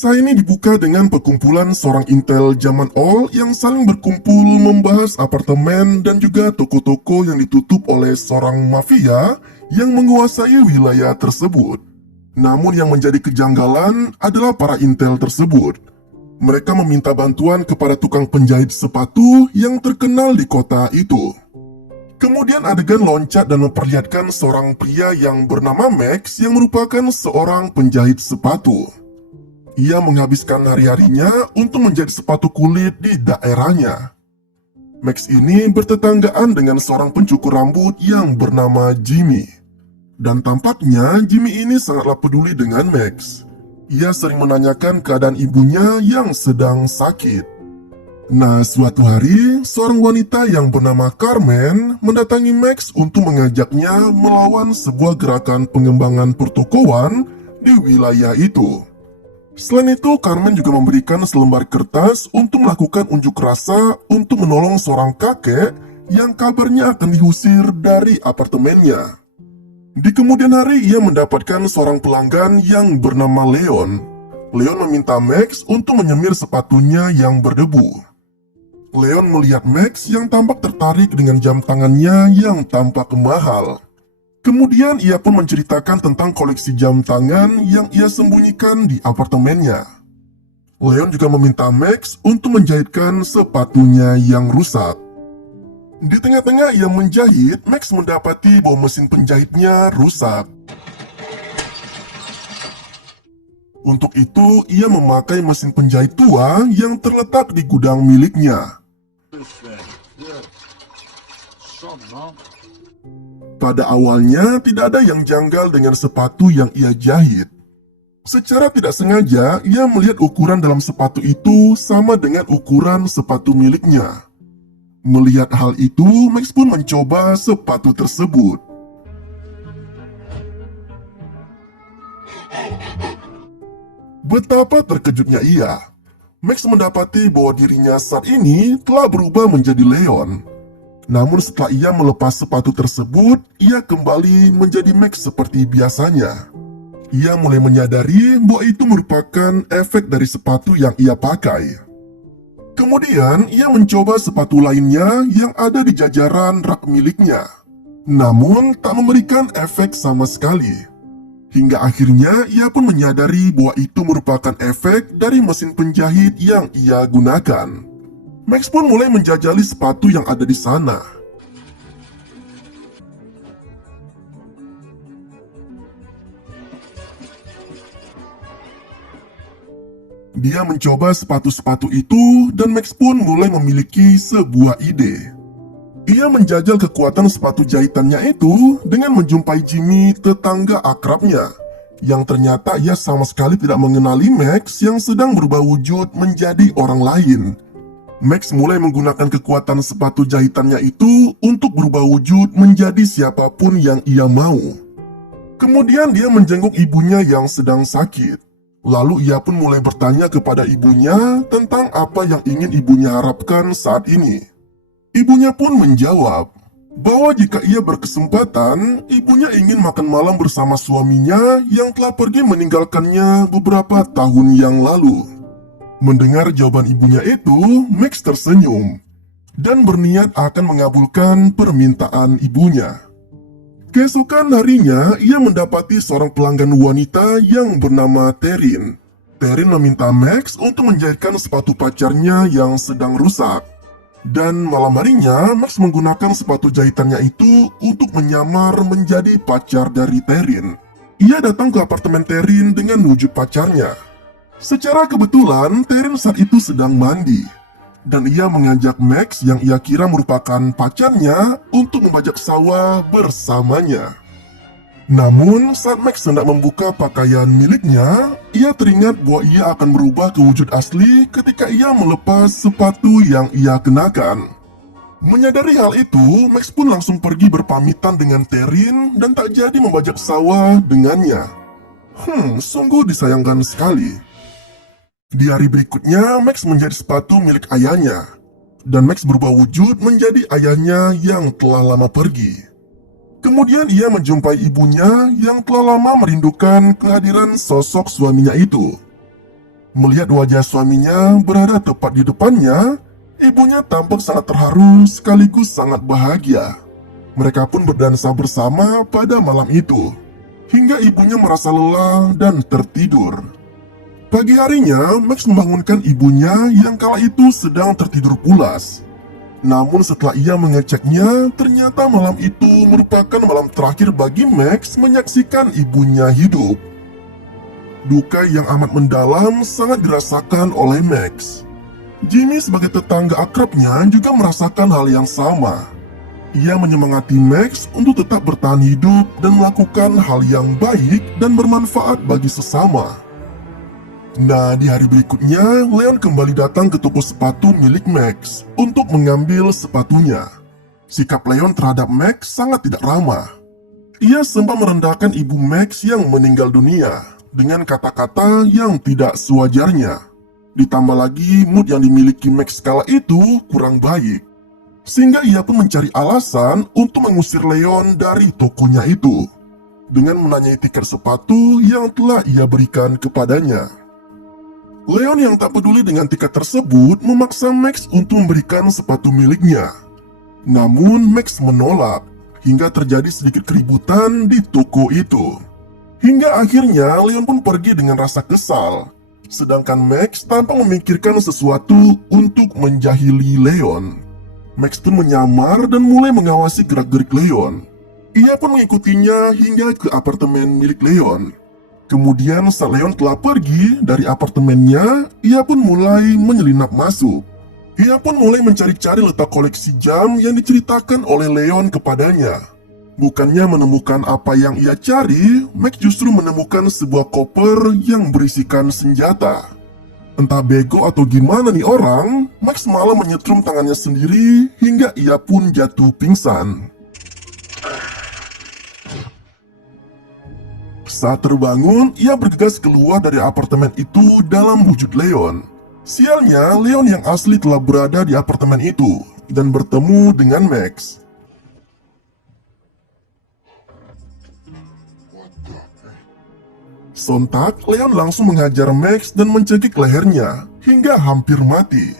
Kisah ini dibuka dengan perkumpulan seorang intel zaman old yang saling berkumpul membahas apartemen dan juga toko-toko yang ditutup oleh seorang mafia yang menguasai wilayah tersebut. Namun yang menjadi kejanggalan adalah para intel tersebut. Mereka meminta bantuan kepada tukang penjahit sepatu yang terkenal di kota itu. Kemudian adegan loncat dan memperlihatkan seorang pria yang bernama Max yang merupakan seorang penjahit sepatu. Ia menghabiskan hari-harinya untuk menjahit sepatu kulit di daerahnya. Max ini bertetanggaan dengan seorang pencukur rambut yang bernama Jimmy. Dan tampaknya Jimmy ini sangatlah peduli dengan Max. Ia sering menanyakan keadaan ibunya yang sedang sakit. Nah, suatu hari, seorang wanita yang bernama Carmen mendatangi Max untuk mengajaknya melawan sebuah gerakan pengembangan pertokoan di wilayah itu. Selain itu, Carmen juga memberikan selembar kertas untuk melakukan unjuk rasa untuk menolong seorang kakek yang kabarnya akan diusir dari apartemennya. Di kemudian hari, ia mendapatkan seorang pelanggan yang bernama Leon. Leon meminta Max untuk menyemir sepatunya yang berdebu. Leon melihat Max yang tampak tertarik dengan jam tangannya yang tampak mahal. Kemudian ia pun menceritakan tentang koleksi jam tangan yang ia sembunyikan di apartemennya. Leon juga meminta Max untuk menjahitkan sepatunya yang rusak. Di tengah-tengah ia menjahit, Max mendapati bahwa mesin penjahitnya rusak. Untuk itu, ia memakai mesin penjahit tua yang terletak di gudang miliknya. Pada awalnya, tidak ada yang janggal dengan sepatu yang ia jahit. Secara tidak sengaja, ia melihat ukuran dalam sepatu itu sama dengan ukuran sepatu miliknya. Melihat hal itu, Max pun mencoba sepatu tersebut. Betapa terkejutnya ia. Max mendapati bahwa dirinya saat ini telah berubah menjadi Leon. Namun setelah ia melepas sepatu tersebut, ia kembali menjadi Max seperti biasanya. Ia mulai menyadari bahwa itu merupakan efek dari sepatu yang ia pakai. Kemudian, ia mencoba sepatu lainnya yang ada di jajaran rak miliknya. Namun, tak memberikan efek sama sekali. Hingga akhirnya, ia pun menyadari bahwa itu merupakan efek dari mesin penjahit yang ia gunakan. Max pun mulai menjajali sepatu yang ada di sana. Dia mencoba sepatu-sepatu itu dan Max pun mulai memiliki sebuah ide. Ia menjajal kekuatan sepatu jahitannya itu dengan menjumpai Jimmy, tetangga akrabnya, yang ternyata ia sama sekali tidak mengenali Max yang sedang berubah wujud menjadi orang lain. Max mulai menggunakan kekuatan sepatu jahitannya itu untuk berubah wujud menjadi siapapun yang ia mau. Kemudian dia menjenguk ibunya yang sedang sakit. Lalu ia pun mulai bertanya kepada ibunya tentang apa yang ingin ibunya harapkan saat ini. Ibunya pun menjawab bahwa jika ia berkesempatan, ibunya ingin makan malam bersama suaminya yang telah pergi meninggalkannya beberapa tahun yang lalu. Mendengar jawaban ibunya itu, Max tersenyum dan berniat akan mengabulkan permintaan ibunya. Keesokan harinya, ia mendapati seorang pelanggan wanita yang bernama Terin. Terin meminta Max untuk menjahitkan sepatu pacarnya yang sedang rusak. Dan malam harinya, Max menggunakan sepatu jahitannya itu untuk menyamar menjadi pacar dari Terin. Ia datang ke apartemen Terin dengan wujud pacarnya. Secara kebetulan, Terin saat itu sedang mandi. Dan ia mengajak Max yang ia kira merupakan pacarnya untuk membajak sawah bersamanya. Namun, saat Max hendak membuka pakaian miliknya, ia teringat bahwa ia akan berubah ke wujud asli ketika ia melepas sepatu yang ia kenakan. Menyadari hal itu, Max pun langsung pergi berpamitan dengan Terin dan tak jadi membajak sawah dengannya. Sungguh disayangkan sekali. Di hari berikutnya, Max menjahit sepatu milik ayahnya. Dan Max berubah wujud menjadi ayahnya yang telah lama pergi. Kemudian ia menjumpai ibunya yang telah lama merindukan kehadiran sosok suaminya itu. Melihat wajah suaminya berada tepat di depannya, ibunya tampak sangat terharu sekaligus sangat bahagia. Mereka pun berdansa bersama pada malam itu, hingga ibunya merasa lelah dan tertidur. Pagi harinya, Max membangunkan ibunya yang kala itu sedang tertidur pulas. Namun setelah ia mengeceknya, ternyata malam itu merupakan malam terakhir bagi Max menyaksikan ibunya hidup. Duka yang amat mendalam sangat dirasakan oleh Max. Jimmy sebagai tetangga akrabnya juga merasakan hal yang sama. Ia menyemangati Max untuk tetap bertahan hidup dan melakukan hal yang baik dan bermanfaat bagi sesama. Nah, di hari berikutnya, Leon kembali datang ke toko sepatu milik Max untuk mengambil sepatunya. Sikap Leon terhadap Max sangat tidak ramah. Ia sempat merendahkan ibu Max yang meninggal dunia dengan kata-kata yang tidak sewajarnya. Ditambah lagi mood yang dimiliki Max kala itu kurang baik. Sehingga ia pun mencari alasan untuk mengusir Leon dari tokonya itu dengan menanyai tiket sepatu yang telah ia berikan kepadanya. Leon yang tak peduli dengan tiket tersebut memaksa Max untuk memberikan sepatu miliknya. Namun Max menolak hingga terjadi sedikit keributan di toko itu. Hingga akhirnya Leon pun pergi dengan rasa kesal. Sedangkan Max tanpa memikirkan sesuatu untuk menjahili Leon. Max pun menyamar dan mulai mengawasi gerak-gerik Leon. Ia pun mengikutinya hingga ke apartemen milik Leon. Kemudian saat Leon telah pergi dari apartemennya, ia pun mulai menyelinap masuk. Ia pun mulai mencari-cari letak koleksi jam yang diceritakan oleh Leon kepadanya. Bukannya menemukan apa yang ia cari, Max justru menemukan sebuah koper yang berisikan senjata. Entah bego atau gimana nih orang, Max malah menyetrum tangannya sendiri hingga ia pun jatuh pingsan. Saat terbangun, ia bergegas keluar dari apartemen itu dalam wujud Leon. Sialnya, Leon yang asli telah berada di apartemen itu dan bertemu dengan Max. Sontak, Leon langsung menghajar Max dan mencekik lehernya hingga hampir mati.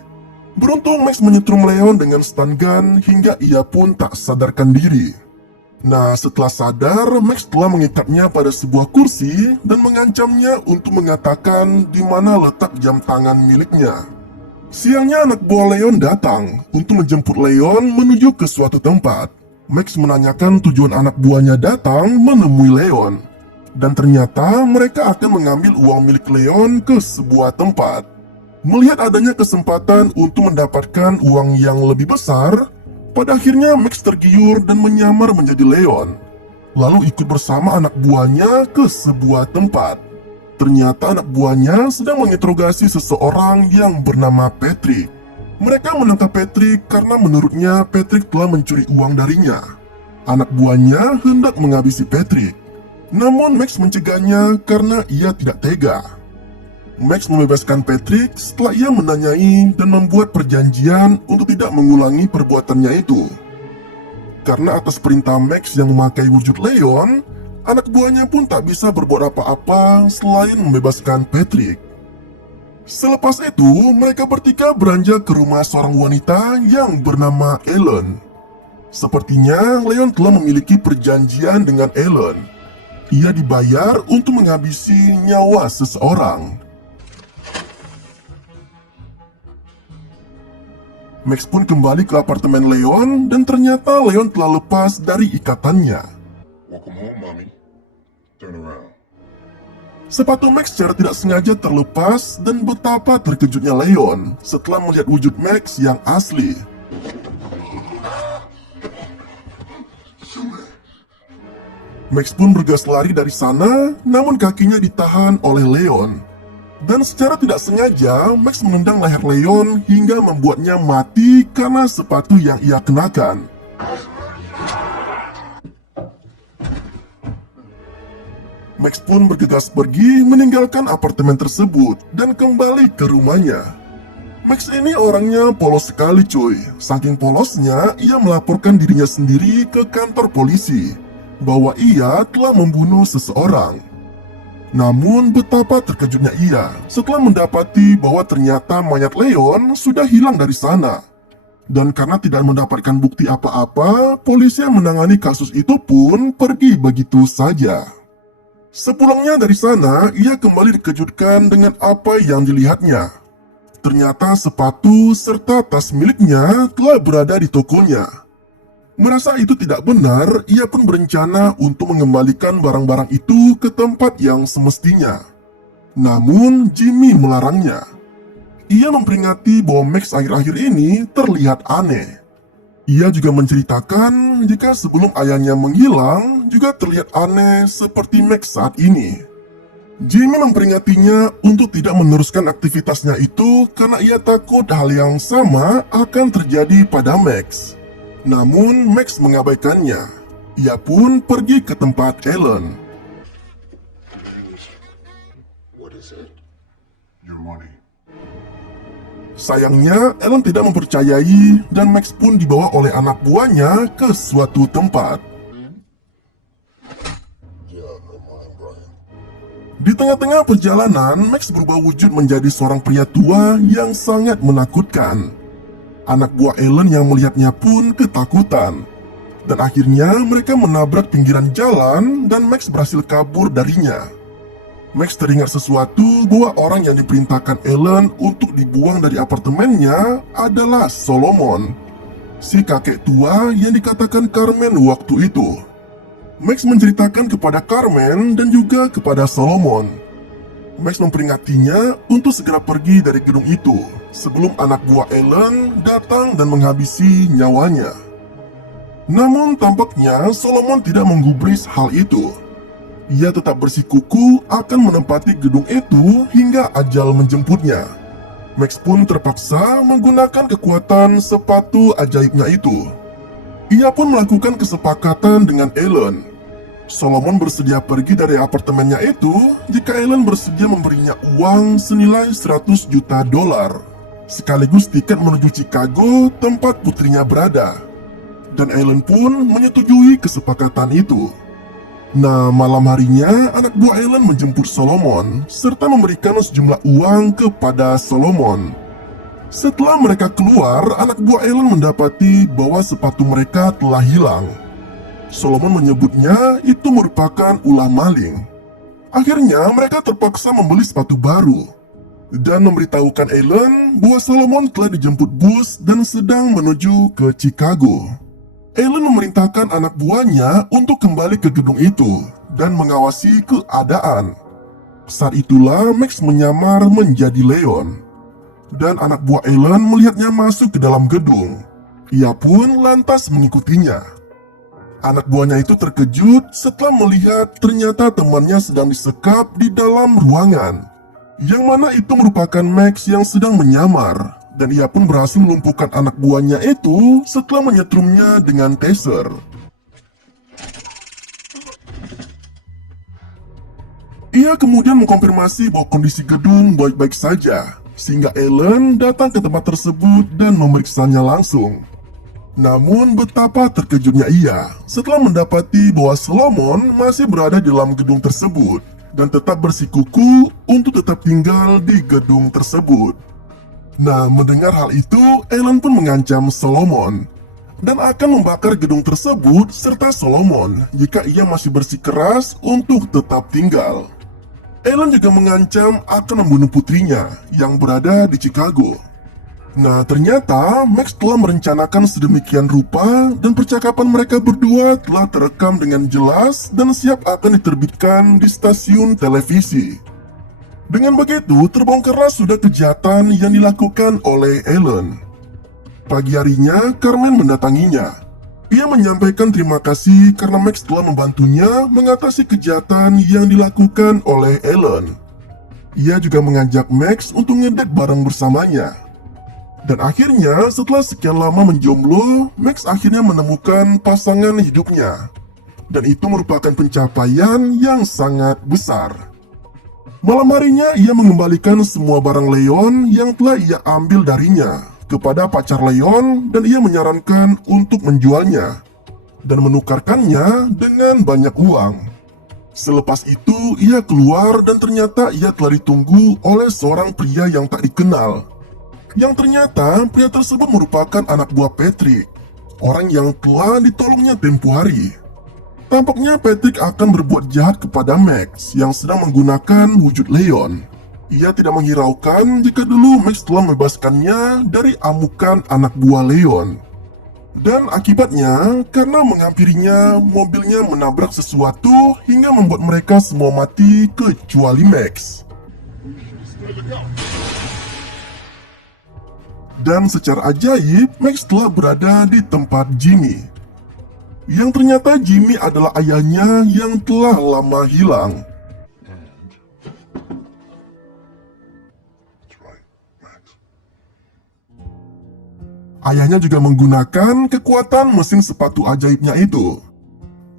Beruntung Max menyetrum Leon dengan stun gun hingga ia pun tak sadarkan diri. Nah, setelah sadar, Max telah mengikatnya pada sebuah kursi dan mengancamnya untuk mengatakan di mana letak jam tangan miliknya. Sialnya anak buah Leon datang untuk menjemput Leon menuju ke suatu tempat. Max menanyakan tujuan anak buahnya datang menemui Leon. Dan ternyata mereka akan mengambil uang milik Leon ke sebuah tempat. Melihat adanya kesempatan untuk mendapatkan uang yang lebih besar, pada akhirnya Max tergiur dan menyamar menjadi Leon, lalu ikut bersama anak buahnya ke sebuah tempat. Ternyata anak buahnya sedang menginterogasi seseorang yang bernama Patrick. Mereka menangkap Patrick karena menurutnya Patrick telah mencuri uang darinya. Anak buahnya hendak menghabisi Patrick, namun Max mencegahnya karena ia tidak tega. Max membebaskan Patrick setelah ia menanyai dan membuat perjanjian untuk tidak mengulangi perbuatannya itu. Karena atas perintah Max yang memakai wujud Leon, anak buahnya pun tak bisa berbuat apa-apa selain membebaskan Patrick. Selepas itu, mereka bertiga beranjak ke rumah seorang wanita yang bernama Ellen. Sepertinya Leon telah memiliki perjanjian dengan Ellen. Ia dibayar untuk menghabisi nyawa seseorang. Max pun kembali ke apartemen Leon dan ternyata Leon telah lepas dari ikatannya. Welcome home, mommy. Turn around. Sepatu Max secara tidak sengaja terlepas dan betapa terkejutnya Leon setelah melihat wujud Max yang asli. Max pun bergegas lari dari sana, namun kakinya ditahan oleh Leon. Dan secara tidak sengaja, Max menendang leher Leon hingga membuatnya mati karena sepatu yang ia kenakan. Max pun bergegas pergi meninggalkan apartemen tersebut dan kembali ke rumahnya. Max ini orangnya polos sekali cuy. Saking polosnya, ia melaporkan dirinya sendiri ke kantor polisi bahwa ia telah membunuh seseorang. Namun betapa terkejutnya ia setelah mendapati bahwa ternyata mayat Leon sudah hilang dari sana. Dan karena tidak mendapatkan bukti apa-apa, polisi yang menangani kasus itu pun pergi begitu saja. Sepulangnya dari sana, ia kembali dikejutkan dengan apa yang dilihatnya. Ternyata sepatu serta tas miliknya telah berada di tokonya. Merasa itu tidak benar, ia pun berencana untuk mengembalikan barang-barang itu ke tempat yang semestinya. Namun, Jimmy melarangnya. Ia memperingati bahwa Max akhir-akhir ini terlihat aneh. Ia juga menceritakan jika sebelum ayahnya menghilang juga terlihat aneh seperti Max saat ini. Jimmy memperingatinya untuk tidak meneruskan aktivitasnya itu karena ia takut hal yang sama akan terjadi pada Max. Namun Max mengabaikannya. Ia pun pergi ke tempat Ellen. What is it? Your money. Sayangnya, Ellen tidak mempercayai dan Max pun dibawa oleh anak buahnya ke suatu tempat. Yeah, no mind, Brian. Di tengah-tengah perjalanan, Max berubah wujud menjadi seorang pria tua yang sangat menakutkan. Anak buah Ellen yang melihatnya pun ketakutan. Dan akhirnya mereka menabrak pinggiran jalan dan Max berhasil kabur darinya. Max teringat sesuatu bahwa orang yang diperintahkan Ellen untuk dibuang dari apartemennya adalah Solomon, si kakek tua yang dikatakan Carmen waktu itu. Max menceritakan kepada Carmen dan juga kepada Solomon. Max memperingatinya untuk segera pergi dari gedung itu sebelum anak buah Ellen datang dan menghabisi nyawanya. Namun tampaknya Solomon tidak menggubris hal itu. Ia tetap bersikuku akan menempati gedung itu hingga ajal menjemputnya. Max pun terpaksa menggunakan kekuatan sepatu ajaibnya itu. Ia pun melakukan kesepakatan dengan Ellen. Solomon bersedia pergi dari apartemennya itu jika Ellen bersedia memberinya uang senilai 100 juta dolar, sekaligus tiket menuju Chicago tempat putrinya berada. Dan Ellen pun menyetujui kesepakatan itu. Nah, malam harinya anak buah Ellen menjemput Solomon serta memberikan sejumlah uang kepada Solomon. Setelah mereka keluar, anak buah Ellen mendapati bahwa sepatu mereka telah hilang. Solomon menyebutnya itu merupakan ulah maling. Akhirnya mereka terpaksa membeli sepatu baru dan memberitahukan Ellen bahwa Solomon telah dijemput bus dan sedang menuju ke Chicago. Ellen memerintahkan anak buahnya untuk kembali ke gedung itu dan mengawasi keadaan. Saat itulah Max menyamar menjadi Leon. Dan anak buah Ellen melihatnya masuk ke dalam gedung. Ia pun lantas mengikutinya. Anak buahnya itu terkejut setelah melihat ternyata temannya sedang disekap di dalam ruangan. Yang mana itu merupakan Max yang sedang menyamar. Dan ia pun berhasil melumpuhkan anak buahnya itu setelah menyetrumnya dengan taser. Ia kemudian mengkonfirmasi bahwa kondisi gedung baik-baik saja, sehingga Ellen datang ke tempat tersebut dan memeriksanya langsung. Namun betapa terkejutnya ia setelah mendapati bahwa Solomon masih berada di dalam gedung tersebut dan tetap bersikuku untuk tetap tinggal di gedung tersebut. Nah, mendengar hal itu, Ellen pun mengancam Solomon dan akan membakar gedung tersebut serta Solomon jika ia masih bersikeras untuk tetap tinggal. Ellen juga mengancam akan membunuh putrinya yang berada di Chicago. Nah, ternyata Max telah merencanakan sedemikian rupa dan percakapan mereka berdua telah terekam dengan jelas dan siap akan diterbitkan di stasiun televisi. Dengan begitu, terbongkarlah sudah kejahatan yang dilakukan oleh Ellen. Pagi harinya, Carmen mendatanginya. Ia menyampaikan terima kasih karena Max telah membantunya mengatasi kejahatan yang dilakukan oleh Ellen. Ia juga mengajak Max untuk ngedate bareng bersamanya. Dan akhirnya, setelah sekian lama menjomblo, Max akhirnya menemukan pasangan hidupnya. Dan itu merupakan pencapaian yang sangat besar. Malam harinya, ia mengembalikan semua barang Leon yang telah ia ambil darinya kepada pacar Leon dan ia menyarankan untuk menjualnya dan menukarkannya dengan banyak uang. Selepas itu, ia keluar dan ternyata ia telah ditunggu oleh seorang pria yang tak dikenal. Yang ternyata pria tersebut merupakan anak buah Patrick, orang yang telah ditolongnya tempo hari. Tampaknya Patrick akan berbuat jahat kepada Max yang sedang menggunakan wujud Leon. Ia tidak menghiraukan jika dulu Max telah membebaskannya dari amukan anak buah Leon. Dan akibatnya, karena menghampirinya, mobilnya menabrak sesuatu hingga membuat mereka semua mati kecuali Max. Dan secara ajaib, Max telah berada di tempat Jimmy. Yang ternyata Jimmy adalah ayahnya yang telah lama hilang. That's right, Max. Ayahnya juga menggunakan kekuatan mesin sepatu ajaibnya itu.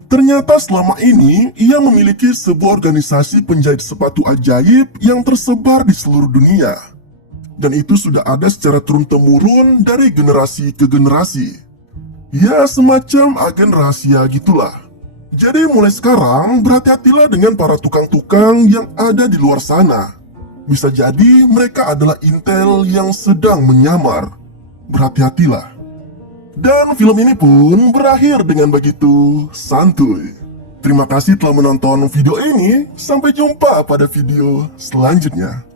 Ternyata selama ini, ia memiliki sebuah organisasi penjahit sepatu ajaib yang tersebar di seluruh dunia. Dan itu sudah ada secara turun-temurun dari generasi ke generasi. Ya, semacam agen rahasia gitulah. Jadi mulai sekarang, berhati-hatilah dengan para tukang-tukang yang ada di luar sana. Bisa jadi mereka adalah intel yang sedang menyamar. Berhati-hatilah. Dan film ini pun berakhir dengan begitu santuy. Terima kasih telah menonton video ini. Sampai jumpa pada video selanjutnya.